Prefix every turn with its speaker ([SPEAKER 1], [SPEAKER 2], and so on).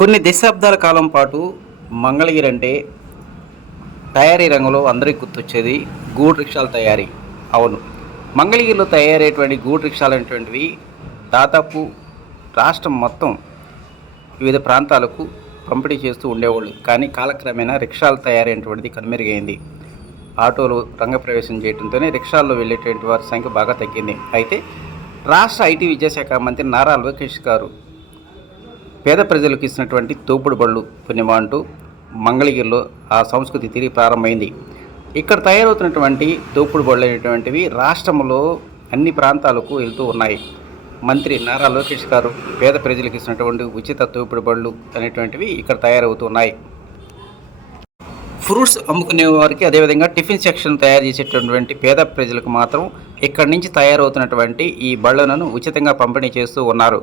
[SPEAKER 1] కొన్ని దశాబ్దాల కాలం పాటు మంగళగిరి అంటే తయారీ రంగంలో అందరికీ గుర్తొచ్చేది గూడ్ రిక్షాల తయారీ. అవును. మంగళగిరిలో తయారయ్యేటువంటి గూడ్ రిక్షాలు అనేటువంటివి దాదాపు రాష్ట్రం మొత్తం వివిధ ప్రాంతాలకు పంపిణీ చేస్తూ ఉండేవాళ్ళు. కానీ కాలక్రమేణా రిక్షాలు తయారైనటువంటిది కనుమెరుగైంది. ఆటోలు రంగప్రవేశం చేయడంతోనే రిక్షాల్లో వెళ్ళేటువంటి వారి సంఖ్య బాగా తగ్గింది. అయితే రాష్ట్ర ఐటీ విద్యాశాఖ మంత్రి నారా లోకేష్ గారు పేద ప్రజలకు ఇచ్చినటువంటి తోపుడు బళ్ళు పుణ్యమా అంటూ మంగళగిరిలో ఆ సంస్కృతి తిరిగి ప్రారంభమైంది. ఇక్కడ తయారవుతున్నటువంటి తోపుడు బళ్ళు అనేటువంటివి రాష్ట్రంలో అన్ని ప్రాంతాలకు వెళ్తూ ఉన్నాయి. మంత్రి నారా లోకేష్ గారు పేద ప్రజలకు ఇచ్చినటువంటి ఉచిత తోపుడు బళ్ళు అనేటువంటివి ఇక్కడ తయారవుతున్నాయి. ఫ్రూట్స్ అమ్ముకునే వారికి అదేవిధంగా టిఫిన్ సెక్షన్ తయారు చేసేటటువంటి పేద ప్రజలకు మాత్రం ఇక్కడి నుంచి తయారవుతున్నటువంటి ఈ బళ్ళలను ఉచితంగా పంపిణీ చేస్తూ ఉన్నారు.